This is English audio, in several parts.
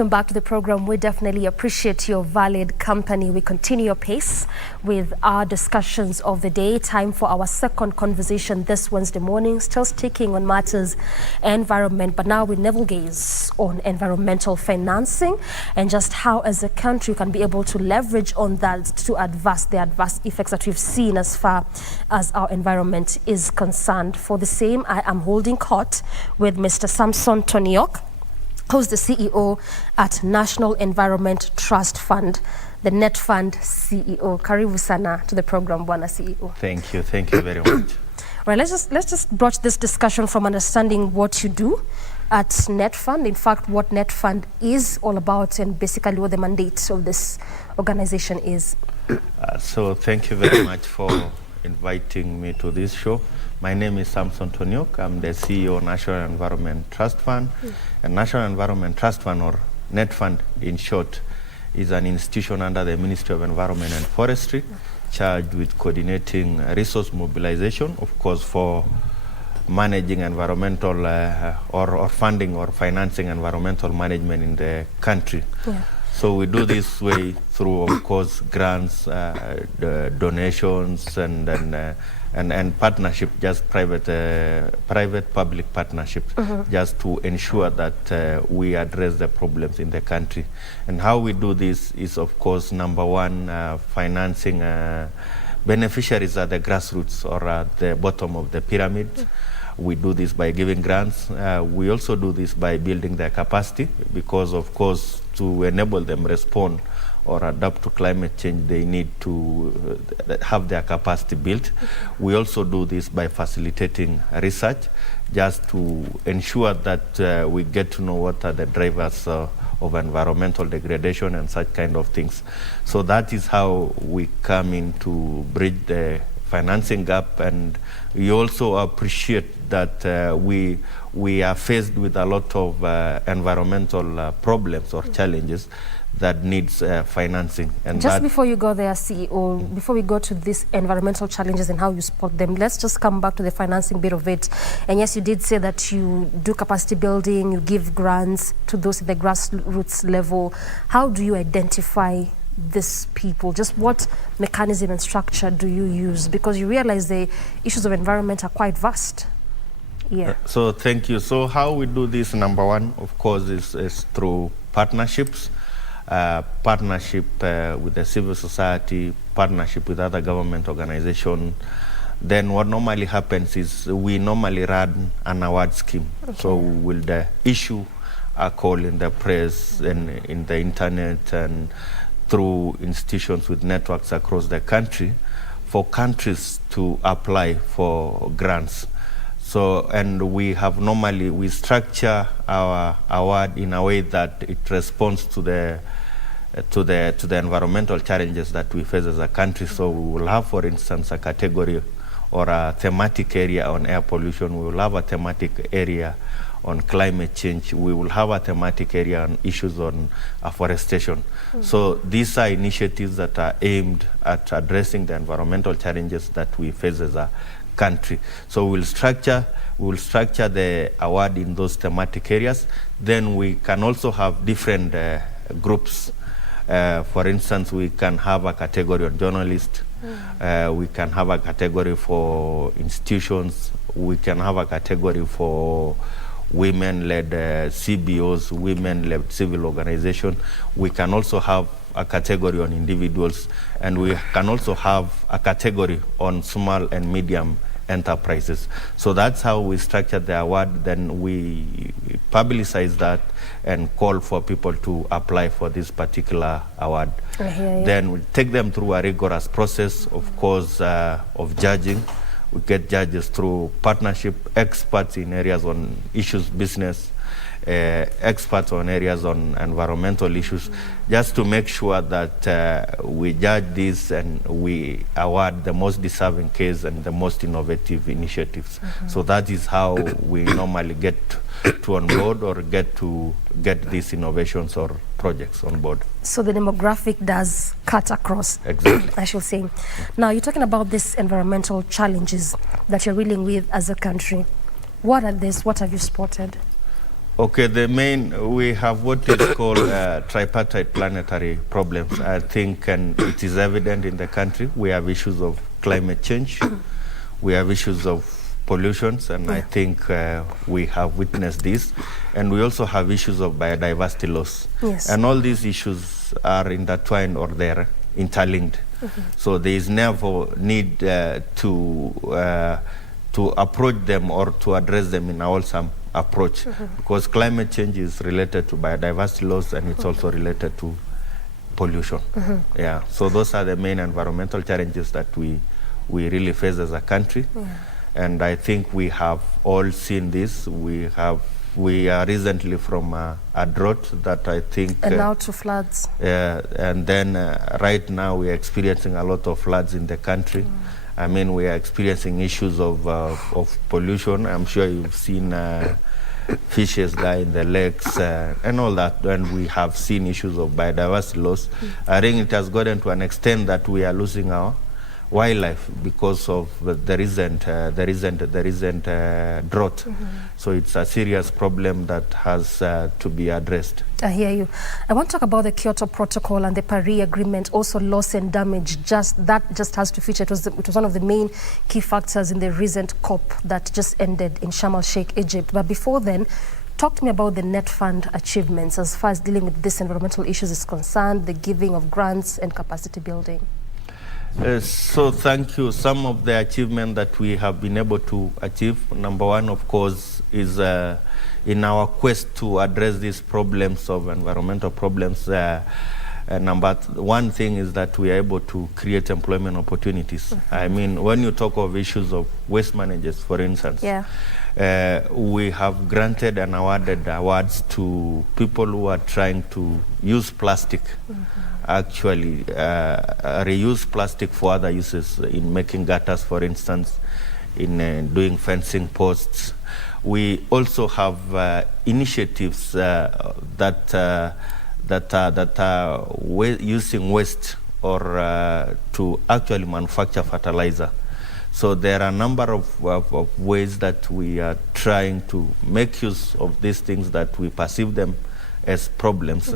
Welcome back to the program. We definitely appreciate your valid company. We continue your pace with our discussions of the day. Time for our second conversation this Wednesday morning, still sticking on matters environment, but now with navel gaze on environmental financing and just how as a country we can be able to leverage on that to advance the adverse effects that we've seen as far as our environment is concerned. For the same, I am holding court with Mr. Samson Toniok, who's the CEO at National Environment Trust Fund, the Net Fund CEO. Karibu sana to the program, Bwana CEO. Thank you very much. Right, let's just broach this discussion from understanding what you do at Net Fund. In fact, what Net Fund is all about and basically what the mandate of this organization is. So thank you very much for inviting me to this show. My name is Samson Toniok. I'm the CEO of National Environment Trust Fund. And National Environment Trust Fund, or Net Fund in short, is an institution under the Ministry of Environment and Forestry, charged with coordinating resource mobilization, of course, for managing environmental or funding or financing environmental management in the country. Yeah. So we do this way through, of course, grants, donations, and partnership, just private-public partnerships, just to ensure that we address the problems in the country. And how we do this is, of course, number one, financing beneficiaries at the grassroots or at the bottom of the pyramid. We do this by giving grants. We also do this by building their capacity because, of course, to enable them respond or adapt to climate change, they need to have their capacity built. We also do this by facilitating research, just to ensure that we get to know what are the drivers of environmental degradation and such kind of things. So that is how we come in to bridge the financing gap, and we also appreciate that we are faced with a lot of environmental problems or challenges that needs financing. And just before you go there, CEO, before we go to these environmental challenges and how you spot them, let's just come back to the financing bit of it. And yes, you did say that you do capacity building, you give grants to those at the grassroots level. How do you identify these people? Just what mechanism and structure do you use? Because you realize the issues of environment are quite vast. Yeah. So thank you. So how we do this, number one, of course, is through partnerships. Partnership with the civil society, partnership with other government organizations. Then what normally happens is we normally run an award scheme. Okay. So we will issue a call in the press and in the internet and through institutions with networks across the country for countries to apply for grants. So, and we structure our award in a way that it responds to the environmental challenges that we face as a country. So we will have, for instance, a category or a thematic area on air pollution. We will have a thematic area on climate change. We will have a thematic area on issues on afforestation. So these are initiatives that are aimed at addressing the environmental challenges that we face as a country. So we will structure the award in those thematic areas. Then we can also have different groups. For instance, we can have a category on journalists. We can have a category for institutions. We can have a category for women-led CBOs, women-led civil organization. We can also have a category on individuals, and we can also have a category on small and medium enterprises. So that's how we structure the award. Then we publicize that and call for people to apply for this particular award. Then we take them through a rigorous process, of course, of judging. We get judges through partnership, experts in areas on issues business, experts on areas on environmental issues, just to make sure that we judge this and we award the most deserving case and the most innovative initiatives. So that is how we normally get to on board or get these innovations or projects on board. So the demographic does cut across, exactly, I should say. Now you're talking about these environmental challenges that you're dealing with as a country. What are these? What have you spotted? Okay, we have what is called tripartite planetary problems. I think, and it is evident in the country, we have issues of climate change, we have issues of pollutions, and I think we have witnessed this. And we also have issues of biodiversity loss. Yes. And all these issues are intertwined, or they're interlinked. So there is never need to approach them or to address them in a wholesome approach, because climate change is related to biodiversity loss, and it's also related to pollution. Yeah, so those are the main environmental challenges that we really face as a country. And I think we have all seen this. We are recently from a drought that I think... And now to floods. And then right now we are experiencing a lot of floods in the country. I mean, we are experiencing issues of pollution. I'm sure you've seen fishes die in the lakes and all that. And we have seen issues of biodiversity loss. I think it has gotten to an extent that we are losing our wildlife because of the recent drought. So it's a serious problem that has to be addressed. I hear you. I want to talk about the Kyoto Protocol and the Paris Agreement, also loss and damage. Just has to feature. It was one of the main key factors in the recent COP that just ended in Sharm el-Sheikh, Egypt. But before then, talk to me about the Net Fund achievements as far as dealing with these environmental issues is concerned, the giving of grants and capacity building. So thank you. Some of the achievement that we have been able to achieve, number one, of course, is in our quest to address these problems of environmental problems. Number one thing is that we are able to create employment opportunities. I mean, when you talk of issues of waste managers, for instance, we have granted and awarded awards to people who are trying to use plastic, actually reuse plastic for other uses, in making gutters, for instance, in doing fencing posts. We also have initiatives that are using waste or to actually manufacture fertilizer. So there are a number of ways that we are trying to make use of these things that we perceive them as problems,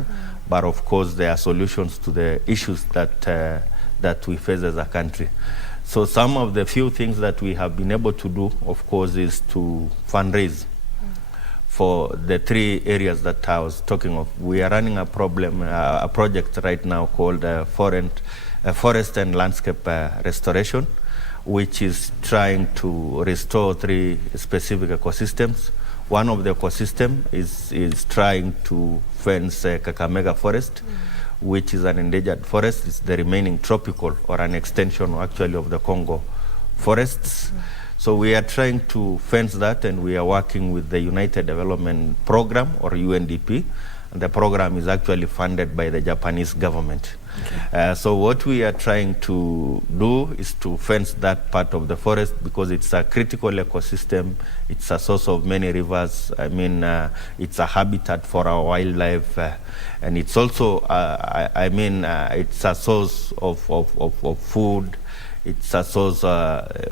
but of course there are solutions to the issues that we face as a country. So some of the few things that we have been able to do, of course, is to fundraise for the three areas that I was talking of. We are running a project right now called Forest and Landscape Restoration, which is trying to restore three specific ecosystems. One of the ecosystem is trying to fence Kakamega Forest, which is an endangered forest. It's the remaining tropical, or an extension actually of the Congo forests. So we are trying to fence that, and we are working with the United Development Program, or UNDP. And the program is actually funded by the Japanese government. So what we are trying to do is to fence that part of the forest, because it's a critical ecosystem. It's a source of many rivers. I mean, it's a habitat for our wildlife, and it's also, it's a source of food. It's a source.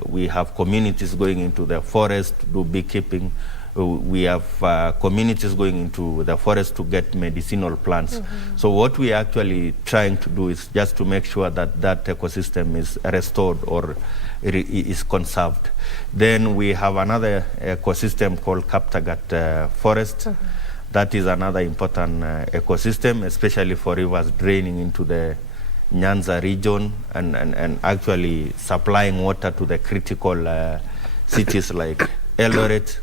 We have communities going into the forest to do beekeeping. We have communities going into the forest to get medicinal plants. So what we are actually trying to do is just to make sure that that ecosystem is restored or is conserved. Then we have another ecosystem called Kaptagat Forest. That is another important ecosystem, especially for rivers draining into the Nyanza region and actually supplying water to the critical cities like Eldoret.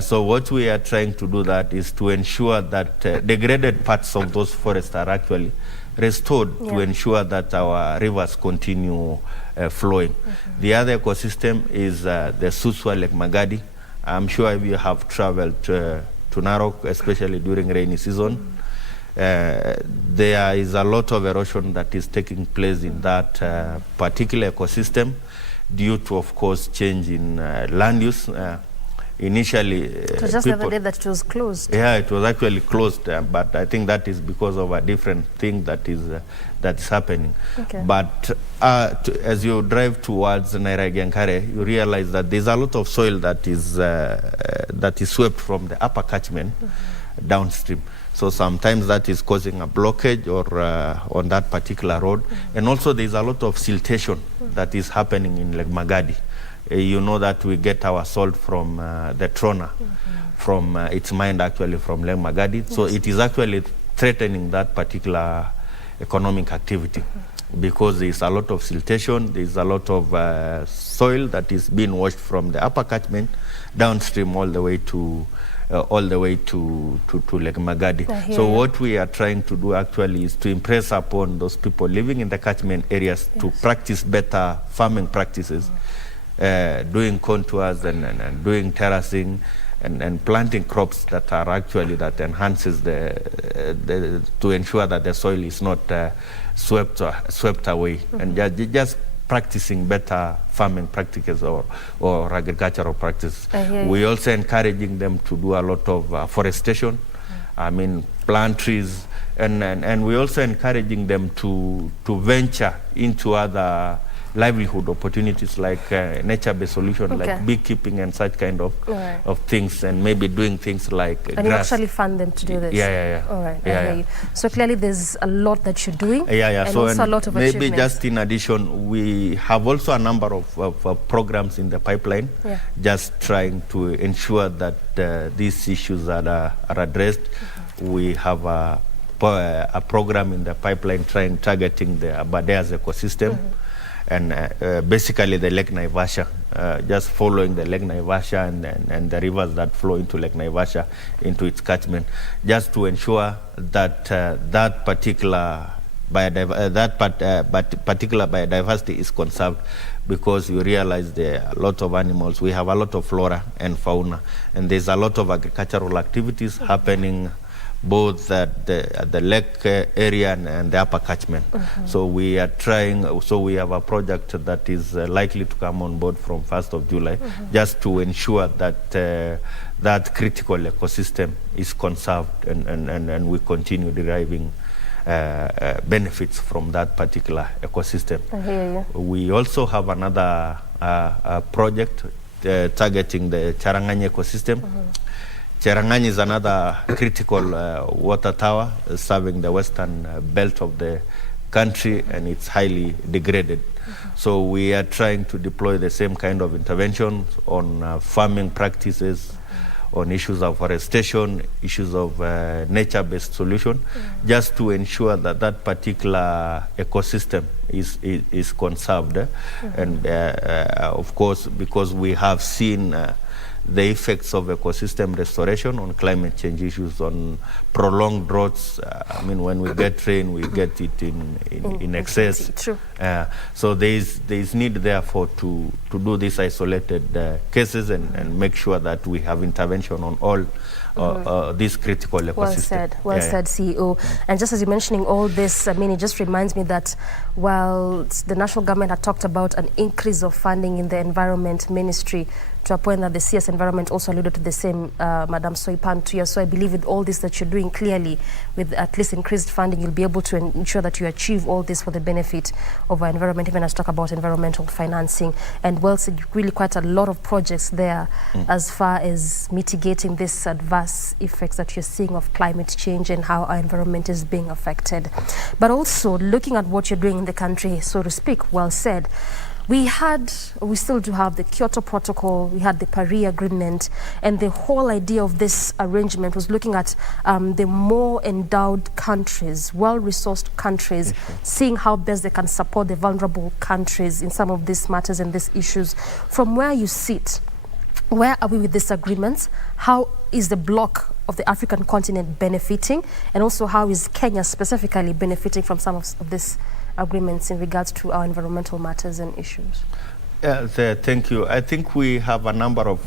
So what we are trying to do that is to ensure that degraded parts of those forests are actually restored, to ensure that our rivers continue flowing. The other ecosystem is the Suswa Lake Magadi. I'm sure if you have traveled to Narok, especially during rainy season, there is a lot of erosion that is taking place in that particular ecosystem due to, of course, change in land use. initially it was just the other day that it was closed. Yeah, it was actually closed, but I think that is because of a different thing that is that's happening. Okay. But as you drive towards Nairagi-Ankare, you realize that there's a lot of soil that is swept from the upper catchment downstream. So sometimes that is causing a blockage or on that particular road. And also there's a lot of siltation that is happening in Lake Magadi. You know that we get our salt from the Trona, from it's mined actually from Lake Magadi. Yes. So it is actually threatening that particular economic activity because there's a lot of siltation, there's a lot of soil that is being washed from the upper catchment downstream all the way to Lake Magadi. So what we are trying to do actually is to impress upon those people living in the catchment areas to practice better farming practices, doing contours and doing terracing and planting crops that are actually that enhances to ensure that the soil is not swept away, and just practicing better farming practices or agricultural practices. We also encouraging them to do a lot of forestation, plant trees, and we also encouraging them to venture into other livelihood opportunities like nature-based solutions, like beekeeping and such kind of things, and maybe doing things like and grass. You actually fund them to do this? Yeah. All right, I hear you. So clearly there's a lot that you're doing, and so also a lot of maybe achievements. Just in addition, we have also a number of programs in the pipeline, just trying to ensure that these issues are addressed. We have a program in the pipeline targeting the Aberdares ecosystem. And basically the Lake Naivasha, just following the Lake Naivasha and the rivers that flow into Lake Naivasha into its catchment, just to ensure that that particular biodiversity is conserved, because you realize there are a lot of animals. We have a lot of flora and fauna, and there's a lot of agricultural activities happening both at the lake area and the upper catchment. So we are trying, so we have a project that is likely to come on board from 1st of July, just to ensure that that critical ecosystem is conserved and we continue deriving benefits from that particular ecosystem. I hear you. We also have another project targeting the Cherangany ecosystem. Cherangany is another critical water tower serving the western belt of the country, and it's highly degraded. So we are trying to deploy the same kind of interventions on farming practices, on issues of forestation, issues of nature-based solution, just to ensure that that particular ecosystem is conserved. And of course, because we have seen the effects of ecosystem restoration on climate change issues, on prolonged droughts. When we get rain, we get it in excess. True. So there is need, therefore, to do these isolated cases and make sure that we have intervention on all these critical ecosystems. Well said, CEO. And just as you're mentioning all this, it just reminds me that while the national government had talked about an increase of funding in the Environment Ministry, to a point that the CS Environment also alluded to the same, Madam Soipan Tuya. So I believe with all this that you're doing, clearly, with at least increased funding, you'll be able to ensure that you achieve all this for the benefit of our environment, even as talk about environmental financing. And well, so really quite a lot of projects there as far as mitigating this adverse effects that you're seeing of climate change and how our environment is being affected. But also looking at what you're doing in the country, so to speak, well said. We still do have the Kyoto Protocol, we had the Paris Agreement, and the whole idea of this arrangement was looking at the more endowed countries, well-resourced countries, seeing how best they can support the vulnerable countries in some of these matters and these issues. From where you sit, where are we with these agreements? How is the bloc of the African continent benefiting? And also how is Kenya specifically benefiting from some of these agreements in regards to our environmental matters and issues? Thank you. I think we have a number of